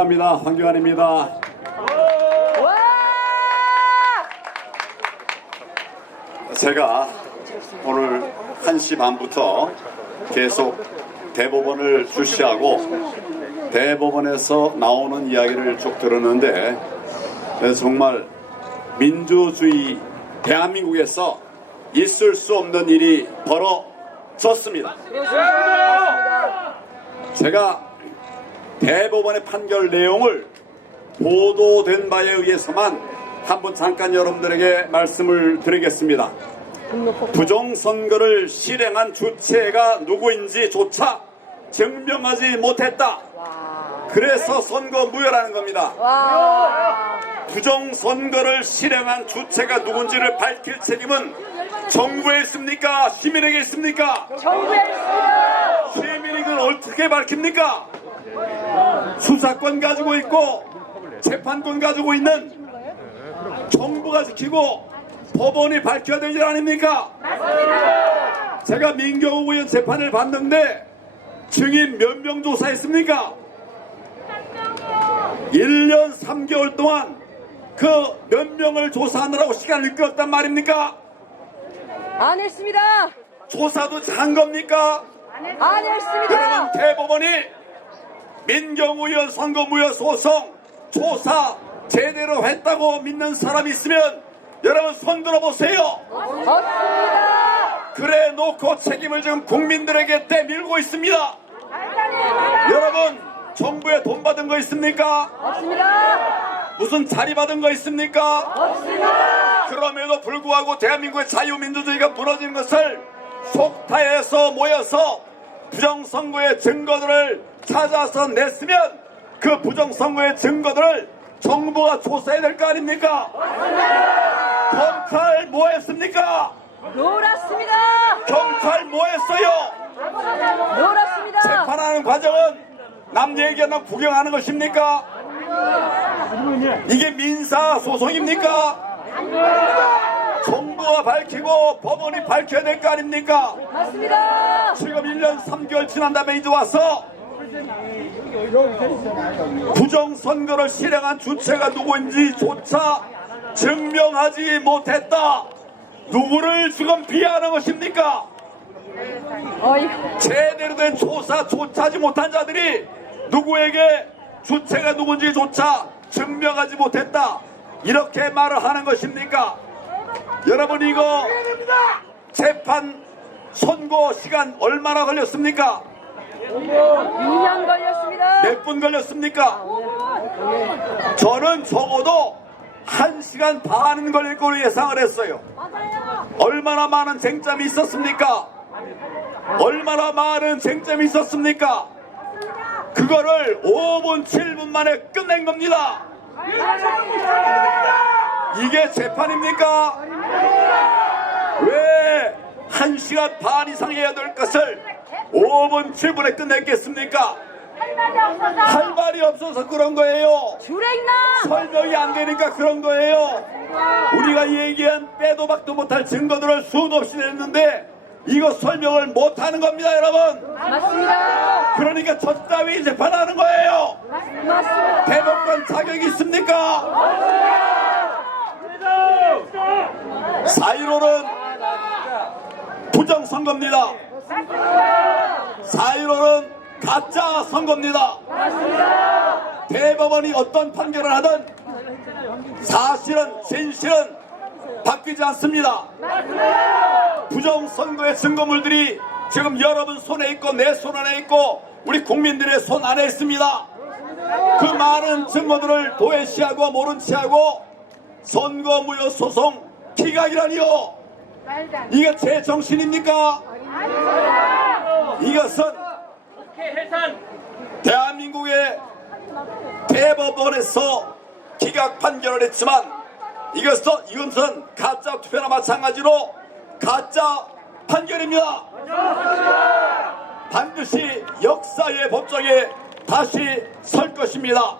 감사합니다. 황교안입니다. 제가 오늘 1시 반부터 계속 대법원을 주시하고 대법원에서 나오는 이야기를 쭉 들었는데 정말 민주주의 대한민국에서 있을 수 없는 일이 벌어졌습니다. 제가 대법원의 판결 내용을 보도된 바에 의해서만 한번 잠깐 여러분들에게 말씀을 드리겠습니다. 부정선거를 실행한 주체가 누구인지조차 증명하지 못했다. 그래서 선거 무효라는 겁니다. 부정선거를 실행한 주체가 누군지를 밝힐 책임은 정부에 있습니까? 시민에게 있습니까? 정부에 있습니다. 시민이 그걸 어떻게 밝힙니까? 수사권 가지고 있고 재판권 가지고 있는 정부가 지키고 법원이 밝혀야 될 일 아닙니까? 맞습니다. 제가 민경욱 의원 재판을 봤는데 증인 몇 명 조사했습니까? 1년 3개월 동안 그 몇 명을 조사하느라고 시간을 끌었단 말입니까? 안 했습니다. 조사도 한 겁니까? 안 했습니다. 그러면 대법원이 민경욱 의원 선거무효 소송 조사 제대로 했다고 믿는 사람이 있으면 여러분 손 들어보세요. 없습니다. 그래 놓고 책임을 지금 국민들에게 떼밀고 있습니다. 여러분 정부에 돈 받은 거 있습니까? 없습니다. 무슨 자리 받은 거 있습니까? 없습니다. 그럼에도 불구하고 대한민국의 자유민주주의가 무너진 것을 속타에서 모여서 부정선거의 증거들을 찾아서 냈으면 그 부정선거의 증거들을 정부가 조사해야 될 거 아닙니까? 검찰 뭐 했습니까? 놀았습니다. 경찰 뭐 했어요? 놀았습니다. 재판하는 과정은 남 얘기하면 구경하는 것입니까? 이게 민사소송입니까? 정부가 밝히고 법원이 밝혀야 될 거 아닙니까? 맞습니다. 지금 1년 3개월 지난 다음에 이제 와서 부정선거를 실행한 주체가 누구인지조차 증명하지 못했다. 누구를 지금 비하하는 것입니까? 제대로 된 조사조차 하지 못한 자들이 누구에게 주체가 누군지조차 증명하지 못했다. 이렇게 말을 하는 것입니까? 여러분 이거 재판 선고 시간 얼마나 걸렸습니까? 2년 걸렸습니다. 몇 분 걸렸습니까? 저는 적어도 1시간 반 걸릴 거로 예상을 했어요. 얼마나 많은 쟁점이 있었습니까? 얼마나 많은 쟁점이 있었습니까? 그거를 5분 7분 만에 끝낸 겁니다. 이게 재판입니까? 왜 1시간 반 이상 해야 될 것을 5분 7분에 끝냈겠습니까? 할 말이 없어서 그런 거예요. 주랭나 설명이 안 되니까 그런 거예요. 우리가 얘기한 빼도 박도 못할 증거들을 수도 없이 냈는데 이거 설명을 못하는 겁니다, 여러분. 맞습니다. 그러니까 저 따위 재판하는 거예요. 맞습니다. 대법관 자격이 있습니까? 4.15는 부정선거입니다. 4.15는 가짜 선거입니다. 대법원이 어떤 판결을 하든 사실은 진실은 바뀌지 않습니다. 부정선거의 증거물들이 지금 여러분 손에 있고 내 손 안에 있고 우리 국민들의 손 안에 있습니다. 그 많은 증거들을 도외시하고 모른 체하고 선거무효 소송 기각이라니요. 이게 제 정신입니까? 이것은 대한민국의 대법원에서 기각 판결을 했지만 이것은 가짜 투표나 마찬가지로 가짜 판결입니다. 반드시 역사의 법정에 다시 설 것입니다.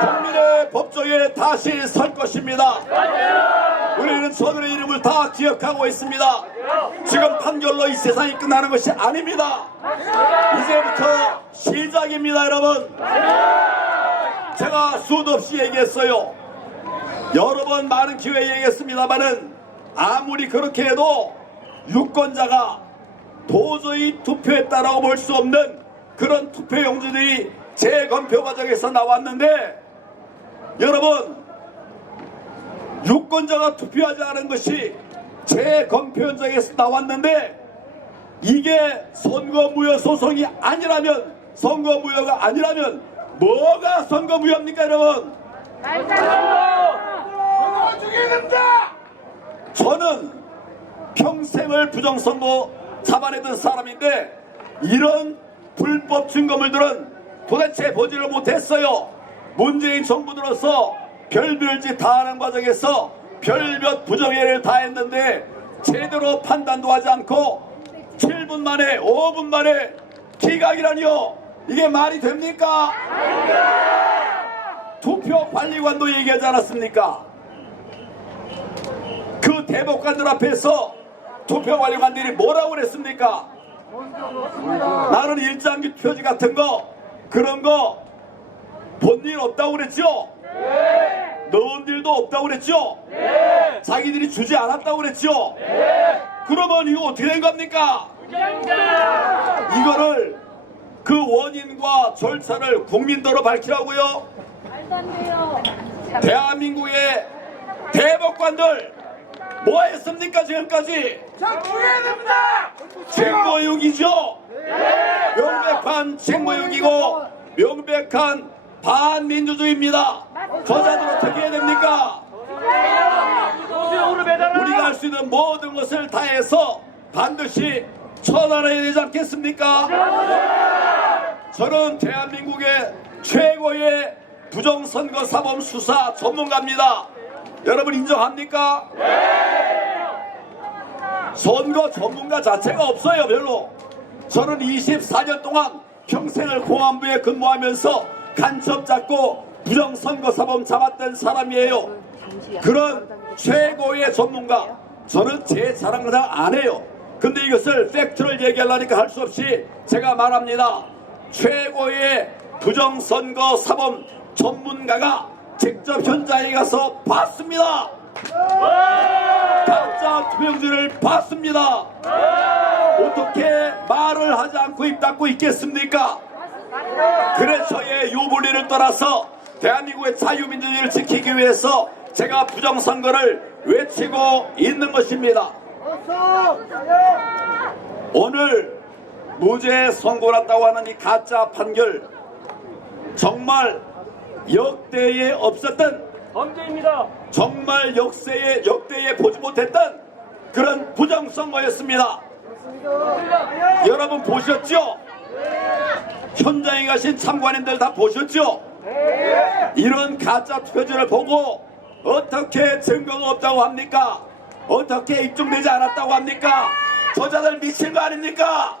국민의 법정에 다시 설 것입니다. 우리는 저들의 이름을 다 기억하고 있습니다. 지금 판결로 이 세상이 끝나는 것이 아닙니다. 이제부터 시작입니다, 여러분. 제가 수도 없이 얘기했어요. 여러 번 많은 기회에 얘기했습니다만은 아무리 그렇게 해도 유권자가 도저히 투표했다라고 볼 수 없는 그런 투표용지들이 재검표 과정에서 나왔는데, 여러분, 유권자가 투표하지 않은 것이 재검표 현장에서 나왔는데, 이게 선거무효 소송이 아니라면, 선거무효가 아니라면 뭐가 선거무효입니까, 여러분? 저는 평생을 부정선거 잡아내던 사람인데 이런 불법 증거물들은 도대체 보지를 못했어요. 문재인 정부 들어서 별별 짓 다 하는 과정에서 별몇 부정행위를 다 했는데 제대로 판단도 하지 않고 7분 만에 5분 만에 기각이라니요. 이게 말이 됩니까? 투표관리관도 얘기하지 않았습니까? 그 대법관들 앞에서 투표관리관들이 뭐라고 그랬습니까? 나는 일장기 표지 같은 거 그런 거 본 일 없다고 그랬죠? 넣은 일도 없다고 그랬죠? 자기들이 주지 않았다고 그랬죠? 그러면 이거 어떻게 된 겁니까? 이거를 그 원인과 절차를 국민들로 밝히라고요? 대한민국의 대법관들 뭐 했습니까 지금까지? 책무유기죠. 명백한 책무유기고 명백한 반민주주의입니다. 저자들 어떻게 해야 됩니까? 우리가 할 수 있는 모든 것을 다해서 반드시 처단해야 되지 않겠습니까? 저는 대한민국의 최고의 부정선거 사범 수사 전문가입니다. 여러분 인정합니까? 선거 전문가 자체가 없어요. 별로. 저는 24년 동안 평생을 공안부에 근무하면서 간첩 잡고 부정선거 사범 잡았던 사람이에요. 그런 최고의 전문가, 저는 제 자랑을 다 안 해요. 근데 이것을 팩트를 얘기하려니까 할 수 없이 제가 말합니다. 최고의 부정선거 사범 전문가가 직접 현장에 가서 봤습니다. 가짜 투표용지를 봤습니다. 어떻게 말을 하지 않고 입 닫고 있겠습니까? 그래서 저의 유불리를 떠나서 대한민국의 자유민주주의를 지키기 위해서 제가 부정선거를 외치고 있는 것입니다. 오늘 무죄 선고 났다고 하는 이 가짜 판결, 정말 역대에 없었던 범죄입니다. 정말 역대에 보지 못했던 그런 부정선거였습니다. 여러분 보셨죠? 현장에 가신 참관인들 다 보셨죠? 이런 가짜 투표지를 보고 어떻게 증거가 없다고 합니까? 어떻게 입증되지 않았다고 합니까? 저자들 미친 거 아닙니까?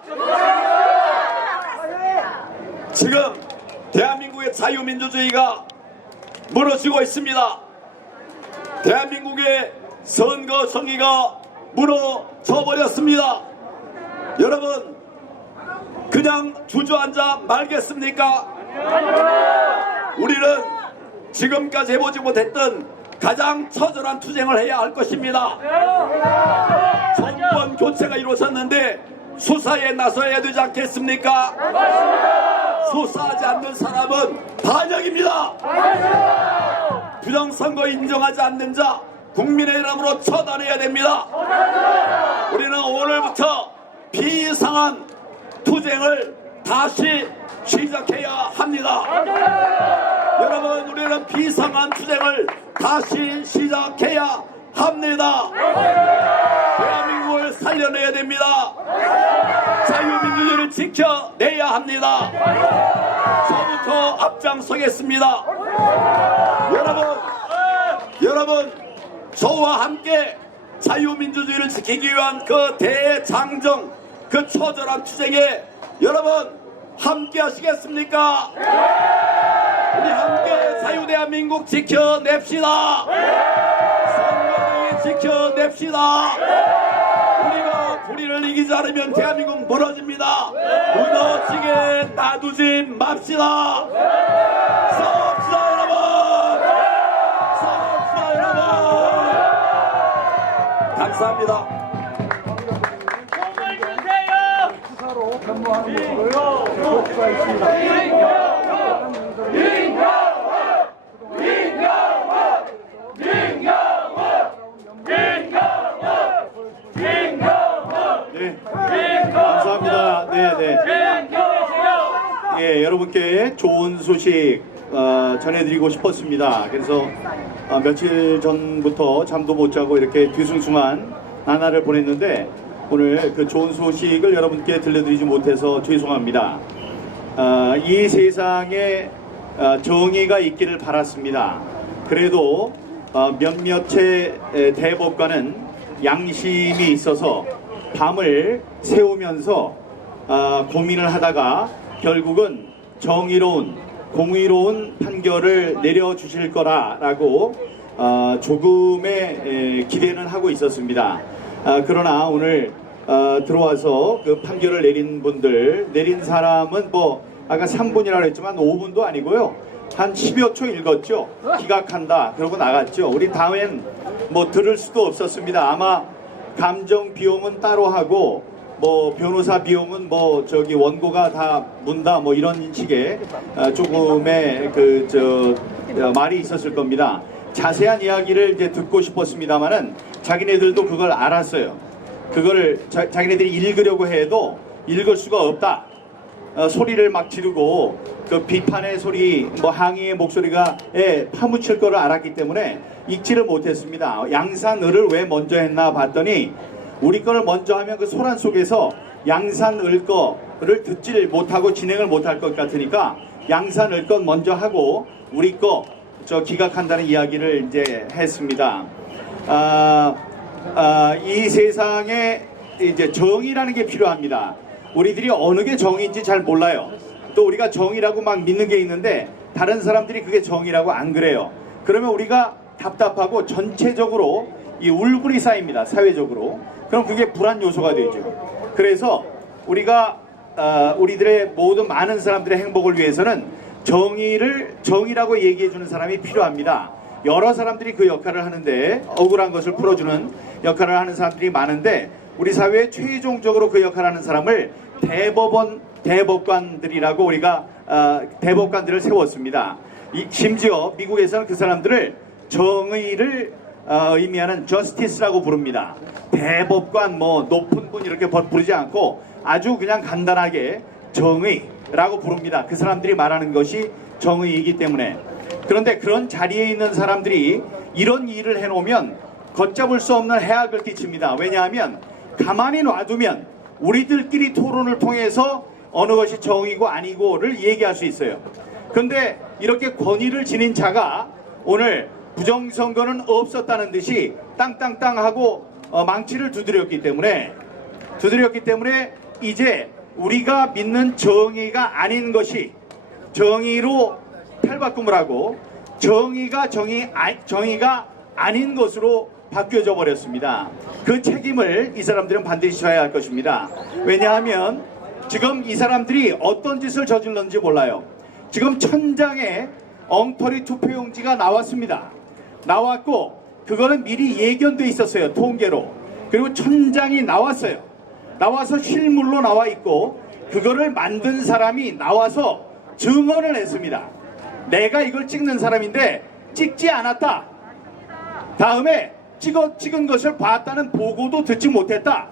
지금 대한민국의 자유민주주의가 무너지고 있습니다. 대한민국의 선거 정의가 무너져 버렸습니다. 여러분 그냥 주저앉아 말겠습니까? 우리는 지금까지 해보지 못했던 가장 처절한 투쟁을 해야 할 것입니다. 정권 교체가 이루어졌는데 수사에 나서야 되지 않겠습니까? 수사하지 않는 사람은 반역입니다. 부정선거 인정하지 않는 자 국민의 이름으로 처단해야 됩니다. 우리는 오늘부터 비상한 투쟁을 다시 시작해야 합니다. 여러분 우리는 비상한 투쟁을 다시 시작해야 합니다. 대한민국을 살려내야 됩니다. 자유민주주의를 지켜내야 합니다. 저부터 앞장서겠습니다. 여러분 저와 함께 자유민주주의를 지키기 위한 그 대장정, 그 처절한 투쟁에 여러분 함께 하시겠습니까? 우리 함께 자유대한민국 지켜냅시다. 선거제의 지켜냅시다. 우리가 불의를 이기지 않으면 대한민국 무너집니다. 무너지게 놔두지 맙시다. 싸웁시다. 감사합니다. 공을 주세요. 수사로 변모하는 것을 볼 수가 있습니다. 네, 감사합니다. 네. 예, 여러분께 좋은 소식 전해드리고 싶었습니다. 그래서 며칠 전부터 잠도 못 자고 이렇게 뒤숭숭한 나날을 보냈는데 오늘 그 좋은 소식을 여러분께 들려드리지 못해서 죄송합니다. 이 세상에 정의가 있기를 바랐습니다. 그래도 몇몇의 대법관은 양심이 있어서 밤을 새우면서 고민을 하다가 결국은 정의로운 공의로운 판결을 내려주실 거라고 조금의 기대는 하고 있었습니다. 그러나 오늘 들어와서 그 판결을 내린 사람은 뭐 아까 3분이라고 했지만 5분도 아니고요. 한 10여 초 읽었죠. 기각한다. 그러고 나갔죠. 우리 다음엔 뭐 들을 수도 없었습니다. 아마 감정 비용은 따로 하고 뭐 변호사 비용은 뭐 저기 원고가 다 문다 뭐 이런 식의 조금의 말이 있었을 겁니다. 자세한 이야기를 이제 듣고 싶었습니다만은 자기네들도 그걸 알았어요. 그거를 자기네들이 읽으려고 해도 읽을 수가 없다. 소리를 막 지르고 그 비판의 소리, 뭐 항의의 목소리가 파묻힐 거를 알았기 때문에 읽지를 못했습니다. 양산을을 왜 먼저 했나 봤더니 우리 거를 먼저 하면 그 소란 속에서 양산을 거를 듣지를 못하고 진행을 못할 것 같으니까 양산을 거 먼저 하고 우리 거 기각한다는 이야기를 이제 했습니다. 이 세상에 이제 정의라는 게 필요합니다. 우리들이 어느 게 정의인지 잘 몰라요. 또 우리가 정의라고 막 믿는 게 있는데 다른 사람들이 그게 정의라고 안 그래요. 그러면 우리가 답답하고 전체적으로 이 울분이 쌓입니다. 사회적으로. 그럼 그게 불안 요소가 되죠. 그래서 우리가 우리들의 모든 많은 사람들의 행복을 위해서는 정의라고 얘기해 주는 사람이 필요합니다. 여러 사람들이 그 역할을 하는데 억울한 것을 풀어주는 역할을 하는 사람들이 많은데 우리 사회에 최종적으로 그 역할을 하는 사람을 대법관들이라고 우리가 대법관들을 세웠습니다. 심지어 미국에서는 그 사람들을 정의를 의미하는 justice라고 부릅니다. 대법관 뭐 높은 분 이렇게 부르지 않고 아주 그냥 간단하게 정의라고 부릅니다. 그 사람들이 말하는 것이 정의이기 때문에. 그런데 그런 자리에 있는 사람들이 이런 일을 해놓으면 걷잡을 수 없는 해악을 끼칩니다. 왜냐하면 가만히 놔두면 우리들끼리 토론을 통해서 어느 것이 정의고 아니고를 얘기할 수 있어요. 그런데 이렇게 권위를 지닌 자가 오늘 부정선거는 없었다는 듯이 땅땅땅 하고 망치를 두드렸기 때문에 이제 우리가 믿는 정의가 아닌 것이 정의로 탈바꿈을 하고 정의가 아닌 것으로 바뀌어져 버렸습니다. 그 책임을 이 사람들은 반드시 져야 할 것입니다. 왜냐하면 지금 이 사람들이 어떤 짓을 저질렀는지 몰라요. 지금 천장에 엉터리 투표용지가 나왔습니다. 나왔고 그거는 미리 예견돼 있었어요. 통계로. 그리고 천장이 나왔어요. 나와서 실물로 나와 있고 그거를 만든 사람이 나와서 증언을 했습니다. 내가 이걸 찍는 사람인데 찍지 않았다. 다음에 찍은 것을 봤다는 보고도 듣지 못했다.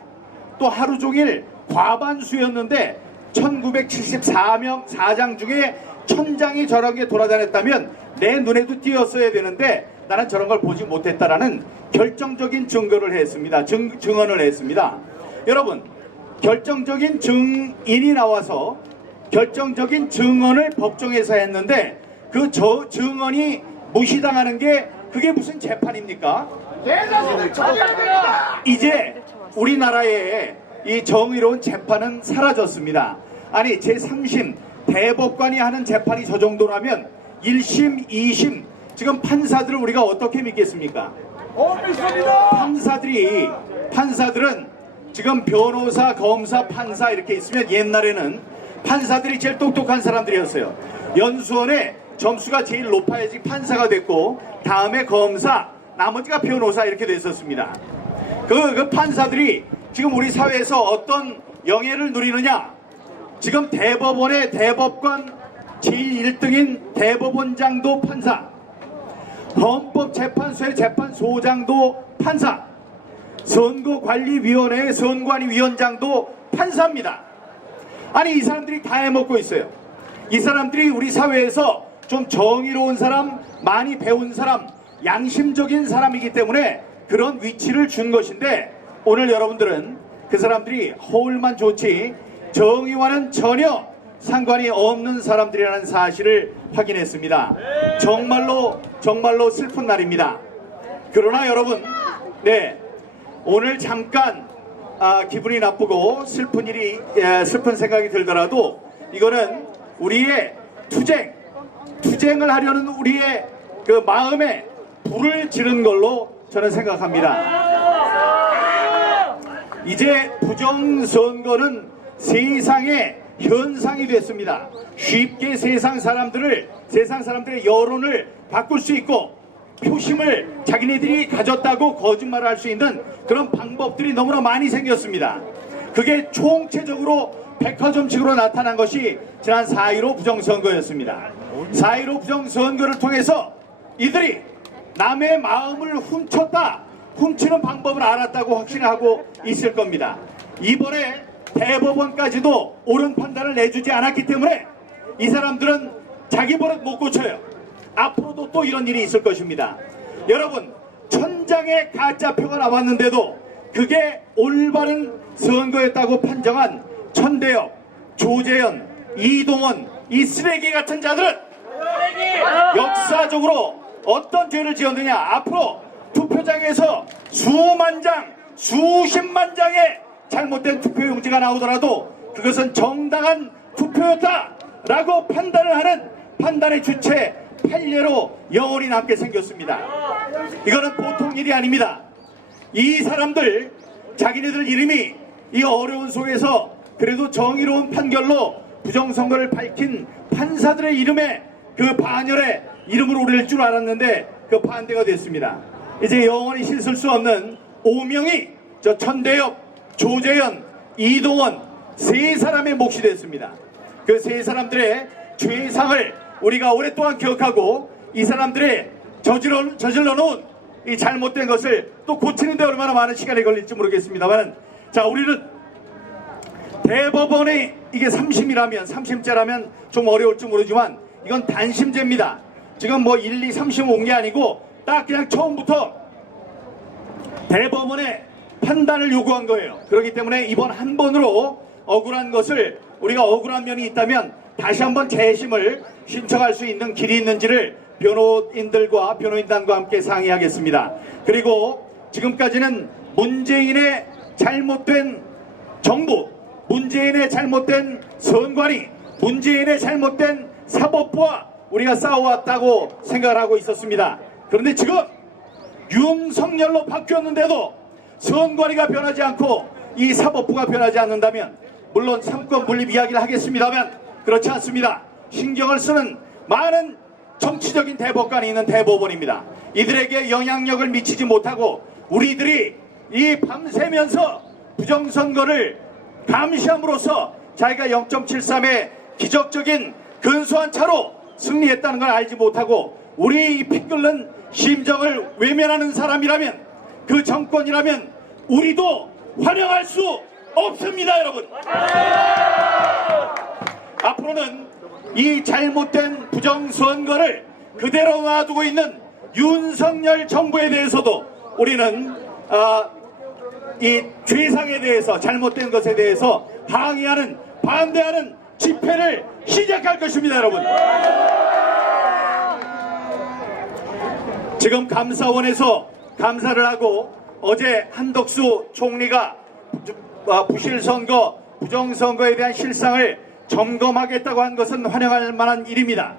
또 하루 종일 과반수였는데 1974명 4장 중에 1000장이 저렇게 돌아다녔다면 내 눈에도 띄었어야 되는데 나는 저런 걸 보지 못했다라는 결정적인 증언을 했습니다. 여러분, 결정적인 증인이 나와서 결정적인 증언을 법정에서 했는데 그 증언이 무시당하는 게 그게 무슨 재판입니까? 이제 우리나라의 이 정의로운 재판은 사라졌습니다. 아니 제3심 대법관이 하는 재판이 저 정도라면 1심, 2심 지금 판사들을 우리가 어떻게 믿겠습니까? 판사들은 지금 변호사, 검사, 판사 이렇게 있으면 옛날에는 판사들이 제일 똑똑한 사람들이었어요. 연수원에 점수가 제일 높아야지 판사가 됐고 다음에 검사, 나머지가 변호사 이렇게 됐었습니다. 그 판사들이 지금 우리 사회에서 어떤 영예를 누리느냐? 지금 대법원의 대법관 제1등인 대법원장도 판사, 헌법재판소의 재판소장도 판사, 선거관리위원회의 선관위원장도 판사입니다. 아니, 이 사람들이 다 해먹고 있어요. 이 사람들이 우리 사회에서 좀 정의로운 사람, 많이 배운 사람, 양심적인 사람이기 때문에 그런 위치를 준 것인데, 오늘 여러분들은 그 사람들이 허울만 좋지 정의와는 전혀 상관이 없는 사람들이라는 사실을 확인했습니다. 정말로 슬픈 날입니다. 그러나 여러분, 네, 오늘 잠깐 기분이 나쁘고 슬픈 생각이 들더라도 이거는 우리의 투쟁을 하려는 우리의 그 마음에 불을 지른 걸로 저는 생각합니다. 이제 부정선거는 세상의 현상이 됐습니다. 쉽게 세상 사람들의 여론을 바꿀 수 있고, 표심을 자기네들이 가졌다고 거짓말을 할 수 있는 그런 방법들이 너무나 많이 생겼습니다. 그게 총체적으로 백화점식으로 나타난 것이 지난 4.15 부정선거였습니다. 4.15 부정선거를 통해서 이들이 남의 마음을 훔치는 방법을 알았다고 확신하고 있을 겁니다. 이번에 대법원까지도 옳은 판단을 내주지 않았기 때문에 이 사람들은 자기 버릇 못 고쳐요. 앞으로도 또 이런 일이 있을 것입니다. 여러분, 천장에 가짜표가 나왔는데도 그게 올바른 선거였다고 판정한 천대엽, 조재현, 이동원, 이 쓰레기 같은 자들은 역사적으로 어떤 죄를 지었느냐? 앞으로 투표장에서 수만 장, 수십만 장의 잘못된 투표용지가 나오더라도 그것은 정당한 투표였다라고 판단을 하는 판단의 주체 판례로 영원히 남게 생겼습니다. 이거는 보통 일이 아닙니다. 이 사람들, 자기네들 이름이 이 어려운 속에서 그래도 정의로운 판결로 부정선거를 밝힌 판사들의 이름에, 그 반열에 이름을 오릴 줄 알았는데 그 반대가 됐습니다. 이제 영원히 씻을 수 없는 오명이 저 천대엽, 조재현, 이동원 세 사람의 몫이 됐습니다. 그 세 사람들의 죄상을 우리가 오랫동안 기억하고, 이 사람들의 저질러 놓은 이 잘못된 것을 또 고치는 데 얼마나 많은 시간이 걸릴지 모르겠습니다만, 자, 우리는 대법원이 이게 3심자라면 좀 어려울지 모르지만 이건 단심제입니다. 지금 뭐 1, 2, 3심 온 게 아니고 딱 그냥 처음부터 대법원의 판단을 요구한 거예요. 그렇기 때문에 이번 한 번으로 억울한 것을, 우리가 억울한 면이 있다면 다시 한번 재심을 신청할 수 있는 길이 있는지를 변호인단과 함께 상의하겠습니다. 그리고 지금까지는 문재인의 잘못된 정부, 문재인의 잘못된 선관위, 문재인의 잘못된 사법부와 우리가 싸워왔다고 생각을 하고 있었습니다. 그런데 지금 윤석열로 바뀌었는데도 선관위가 변하지 않고 이 사법부가 변하지 않는다면, 물론 삼권 분립 이야기를 하겠습니다만 그렇지 않습니다. 신경을 쓰는 많은 정치적인 대법관이 있는 대법원입니다. 이들에게 영향력을 미치지 못하고 우리들이 이 밤새면서 부정선거를 감시함으로써 자기가 0.73의 기적적인 근소한 차로 승리했다는 걸 알지 못하고 우리 이 피 끓는 심정을 외면하는 사람이라면, 그 정권이라면 우리도 환영할 수 없습니다, 여러분. 앞으로는 이 잘못된 부정선거를 그대로 놔두고 있는 윤석열 정부에 대해서도 우리는 이 죄상에 대해서, 잘못된 것에 대해서 항의하는, 반대하는 집회를 시작할 것입니다, 여러분. 지금 감사원에서 감사를 하고 어제 한덕수 총리가 부실선거, 부정선거에 대한 실상을 점검하겠다고 한 것은 환영할 만한 일입니다.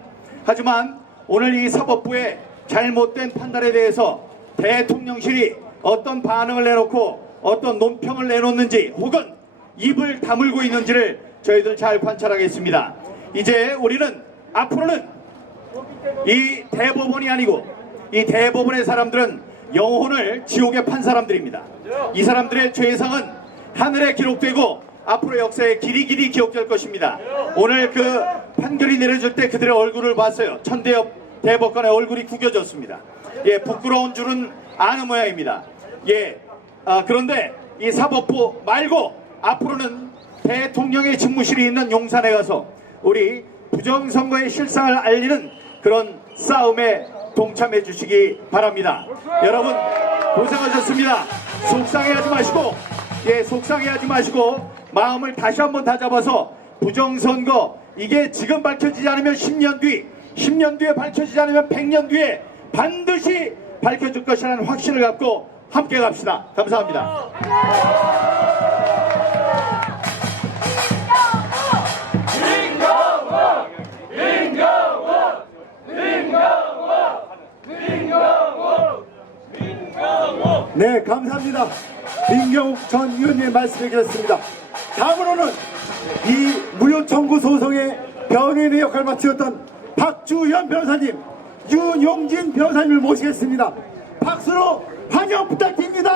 하지만 오늘 이 사법부의 잘못된 판단에 대해서 대통령실이 어떤 반응을 내놓고 어떤 논평을 내놓는지, 혹은 입을 다물고 있는지를 저희들 잘 관찰하겠습니다. 이제 우리는 앞으로는 이 대법원이 아니고, 이 대법원의 사람들은 영혼을 지옥에 판 사람들입니다. 이 사람들의 죄상은 하늘에 기록되고 앞으로 역사에 길이 기억될 것입니다. 오늘 그 판결이 내려질 때 그들의 얼굴을 봤어요. 천대엽 대법관의 얼굴이 구겨졌습니다. 예, 부끄러운 줄은 아는 모양입니다. 예, 그런데 이 사법부 말고 앞으로는 대통령의 집무실이 있는 용산에 가서 우리 부정선거의 실상을 알리는 그런 싸움에 동참해 주시기 바랍니다. 여러분 고생하셨습니다. 속상해하지 마시고, 예, 속상해하지 마시고 마음을 다시 한번 다잡아서 부정선거 이게 지금 밝혀지지 않으면 10년 뒤에 밝혀지지 않으면 100년 뒤에 반드시 밝혀질 것이라는 확신을 갖고 함께 갑시다. 감사합니다. 네, 감사합니다. 민경욱 전 의원님 말씀해 주셨습니다. 다음으로는 이 무효 청구 소송의 변호인의 역할을 맡으셨던 박주현 변호사님, 윤용진 변호사님을 모시겠습니다. 박수로 환영 부탁드립니다.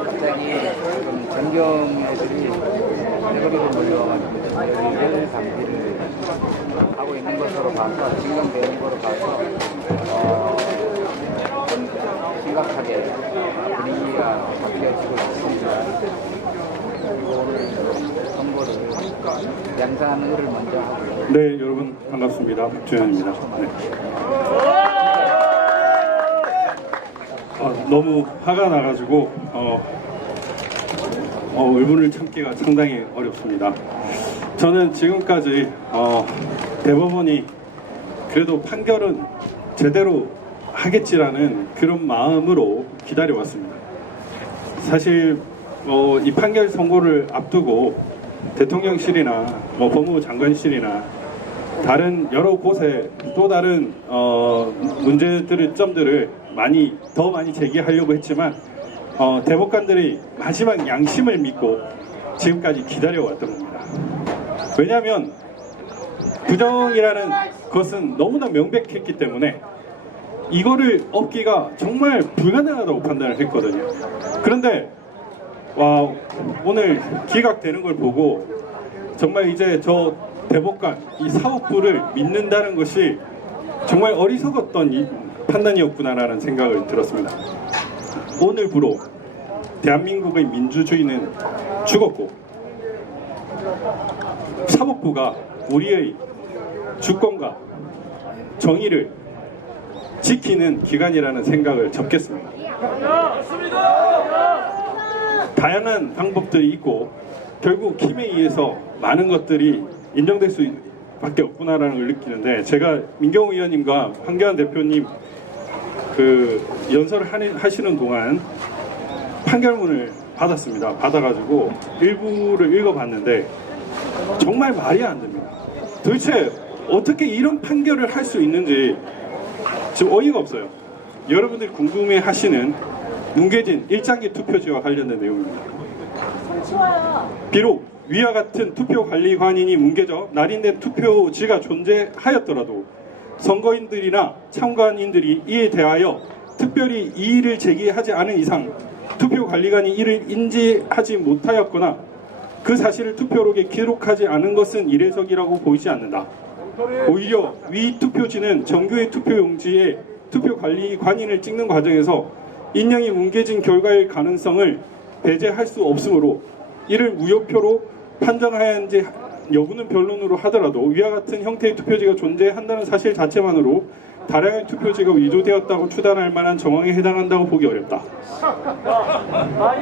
갑자기 지금 전경애들이 레버리를 몰려와가지고 전경을 방지를 하고 있는 것으로 봐서 진경되는 것으로 봐서 심각하게 분위기가 바뀌어지고 있습니다. 그리고 오늘 선거를 양산을 먼저 하고 네, 여러분 반갑습니다. 박주현입니다. 네. 너무 화가 나가지고 울분을 참기가 상당히 어렵습니다. 저는 지금까지 대법원이 그래도 판결은 제대로 하겠지라는 그런 마음으로 기다려왔습니다. 사실 이 판결 선고를 앞두고 대통령실이나 법무부 장관실이나 다른 여러 곳에 또 다른 문제들의 점들을 더 많이 제기하려고 했지만 대법관들이 마지막 양심을 믿고 지금까지 기다려왔던 겁니다. 왜냐하면 부정이라는 것은 너무나 명백했기 때문에 이거를 얻기가 정말 불가능하다고 판단을 했거든요. 그런데 오늘 기각되는 걸 보고 정말 이제 저 대법관, 이 사법부를 믿는다는 것이 정말 어리석었던 판단이었구나라는 생각을 들었습니다. 오늘부로 대한민국의 민주주의는 죽었고 사법부가 우리의 주권과 정의를 지키는 기관이라는 생각을 접겠습니다. 다양한 방법들이 있고 결국 힘에 의해서 많은 것들이 인정될 수밖에 없구나라는 걸 느끼는데, 제가 민경욱 의원님과 황교안 대표님 그 연설을 하시는 동안 판결문을 받았습니다. 받아가지고 일부를 읽어봤는데 정말 말이 안 됩니다. 도대체 어떻게 이런 판결을 할 수 있는지 지금 어이가 없어요. 여러분들이 궁금해하시는 문계진 1장기 투표지와 관련된 내용입니다. 비록 위와 같은 투표관리관인이 뭉개져 날인된 투표지가 존재하였더라도 선거인들이나 참관인들이 이에 대하여 특별히 이의를 제기하지 않은 이상 투표관리관이 이를 인지하지 못하였거나 그 사실을 투표록에 기록하지 않은 것은 이례적이라고 보이지 않는다. 오히려 위 투표지는 정규의 투표용지에 투표관리관인을 찍는 과정에서 인명이 뭉개진 결과일 가능성을 배제할 수 없으므로 이를 무효표로 판정하였는지 여부는 변론으로 하더라도 위와 같은 형태의 투표지가 존재한다는 사실 자체만으로 다량의 투표지가 위조되었다고 추단할 만한 정황에 해당한다고 보기 어렵다.